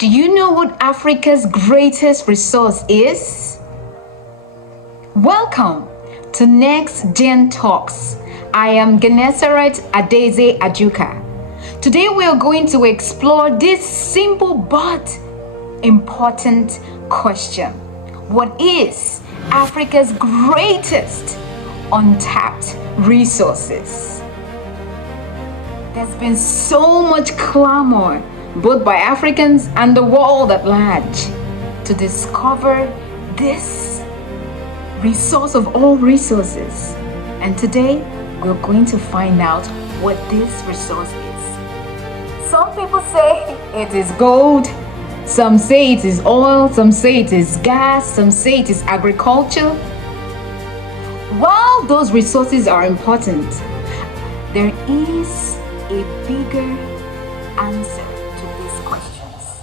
Do you know what Africa's greatest resource is? Welcome to Next Gen Talks. I am Genesaret Adeze Ajuka. Today we are going to explore this simple but important question. What is Africa's greatest untapped resources? There's been so much clamor, both by Africans and the world at large, to discover this resource of all resources. And today, we're going to find out what this resource is. Some people say it is gold, some say it is oil, some say it is gas, some say it is agriculture. While those resources are important, there is a bigger answer to these questions.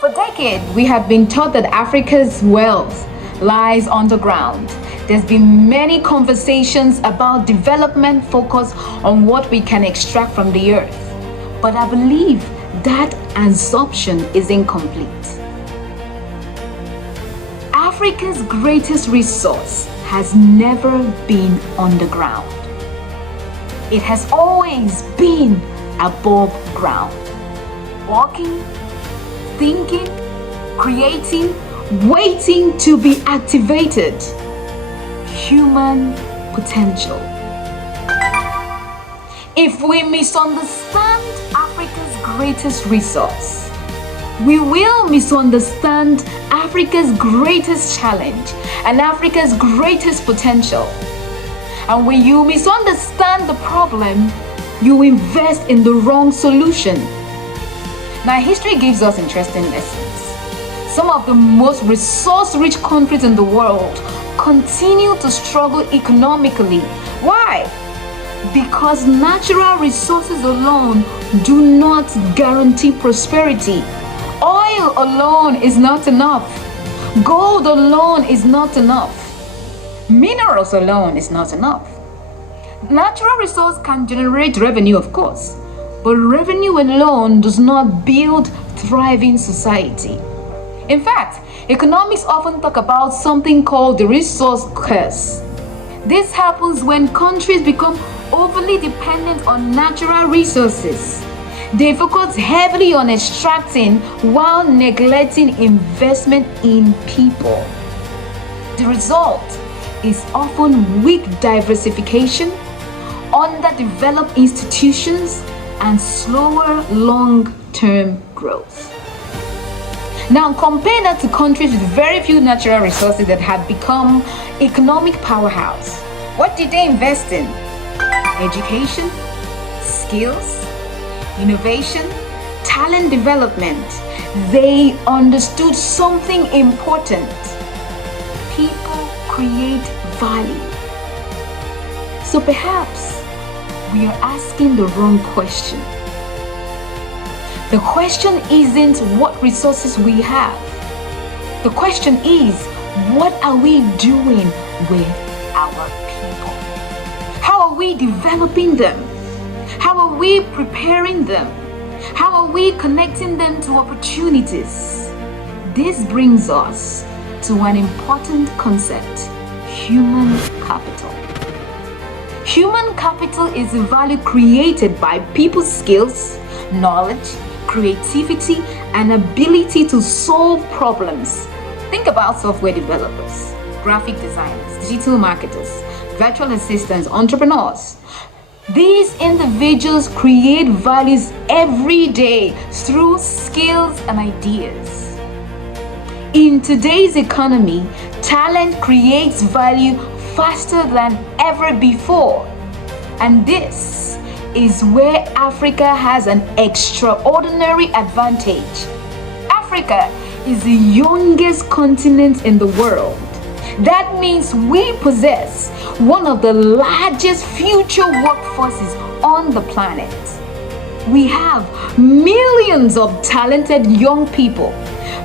For decades, we have been taught that Africa's wealth lies underground. There's been many conversations about development focused on what we can extract from the earth. But I believe that assumption is incomplete. Africa's greatest resource has never been underground. It has always been above ground. Walking, thinking, creating, waiting to be activated. Human potential. If we misunderstand Africa's greatest resource, we will misunderstand Africa's greatest challenge and Africa's greatest potential. And when you misunderstand the problem, you invest in the wrong solution. Now, history gives us interesting lessons. Some of the most resource-rich countries in the world continue to struggle economically. Why? Because natural resources alone do not guarantee prosperity. Oil alone is not enough. Gold alone is not enough. Minerals alone is not enough. Natural resource can generate revenue, of course, but revenue alone does not build thriving society. In fact, economics often talk about something called the resource curse. This happens when countries become overly dependent on natural resources. They focus heavily on extracting while neglecting investment in people. The result is often weak diversification, underdeveloped institutions, and slower long-term growth. Now compare that to countries with very few natural resources that have become economic powerhouse. What did they invest in? Education, skills, innovation, talent development. They understood something important. People create value. So perhaps we are asking the wrong question. The question isn't what resources we have. The question is, what are we doing with our people? How are we developing them? How are we preparing them? How are we connecting them to opportunities? This brings us to an important concept: human capital. Human capital is the value created by people's skills, knowledge, creativity, and ability to solve problems. Think about software developers, graphic designers, digital marketers, virtual assistants, entrepreneurs. These individuals create values every day through skills and ideas. In today's economy, talent creates value faster than ever before. And this is where Africa has an extraordinary advantage. Africa is the youngest continent in the world. That means we possess one of the largest future workforces on the planet. We have millions of talented young people,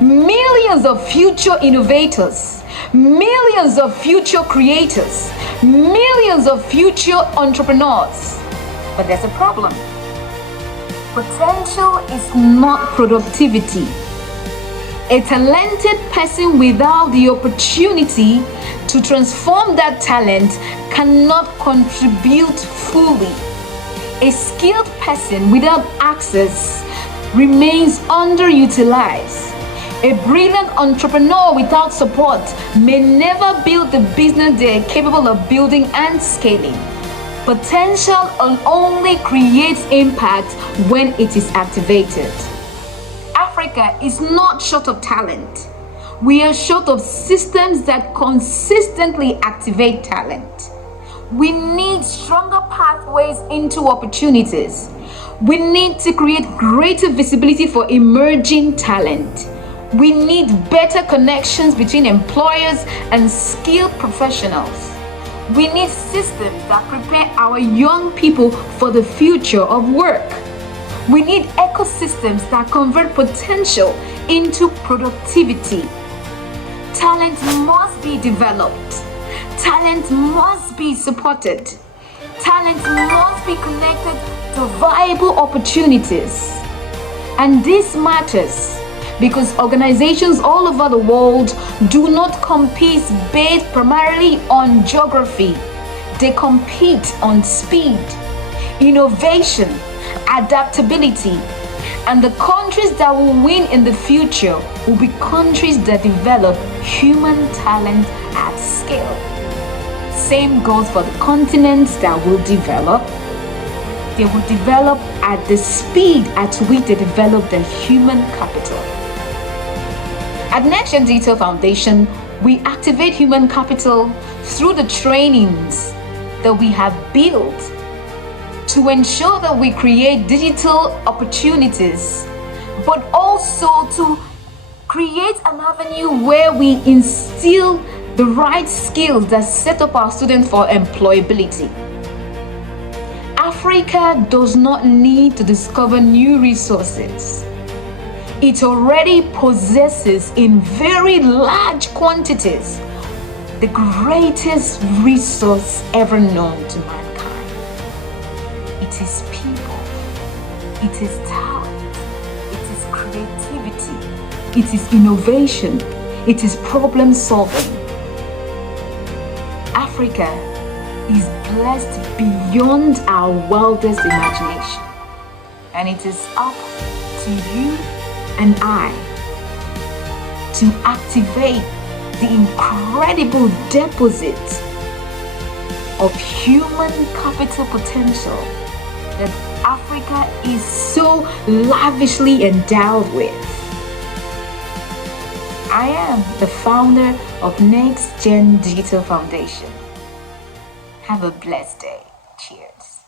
millions of future innovators, millions of future creators, millions of future entrepreneurs. But there's a problem. Potential is not productivity. A talented person without the opportunity to transform that talent cannot contribute fully. A skilled person without access remains underutilized. A brilliant entrepreneur without support may never build the business they are capable of building and scaling. Potential only creates impact when it is activated. Africa is not short of talent. We are short of systems that consistently activate talent. We need stronger pathways into opportunities. We need to create greater visibility for emerging talent. We need better connections between employers and skilled professionals. We need systems that prepare our young people for the future of work. We need ecosystems that convert potential into productivity. Talent must be developed. Talent must be supported. Talent must be connected to viable opportunities. And this matters because organizations all over the world do not compete based primarily on geography. They compete on speed, innovation, adaptability, and the countries that will win in the future will be countries that develop human talent at scale. Same goes for the continents that will develop. They will develop at the speed at which they develop the human capital. At Next Gen Digital Foundation, we activate human capital through the trainings that we have built to ensure that we create digital opportunities, but also to create an avenue where we instill the right skills that set up our students for employability. Africa does not need to discover new resources. It already possesses in very large quantities the greatest resource ever known to mankind. It is people, it is talent, it is creativity, it is innovation, it is problem solving. Africa is blessed beyond our wildest imagination, and it is up to you and I to activate the incredible deposit of human capital potential that Africa is so lavishly endowed with. I am the founder of Next Gen Digital Foundation. Have a blessed day. Cheers.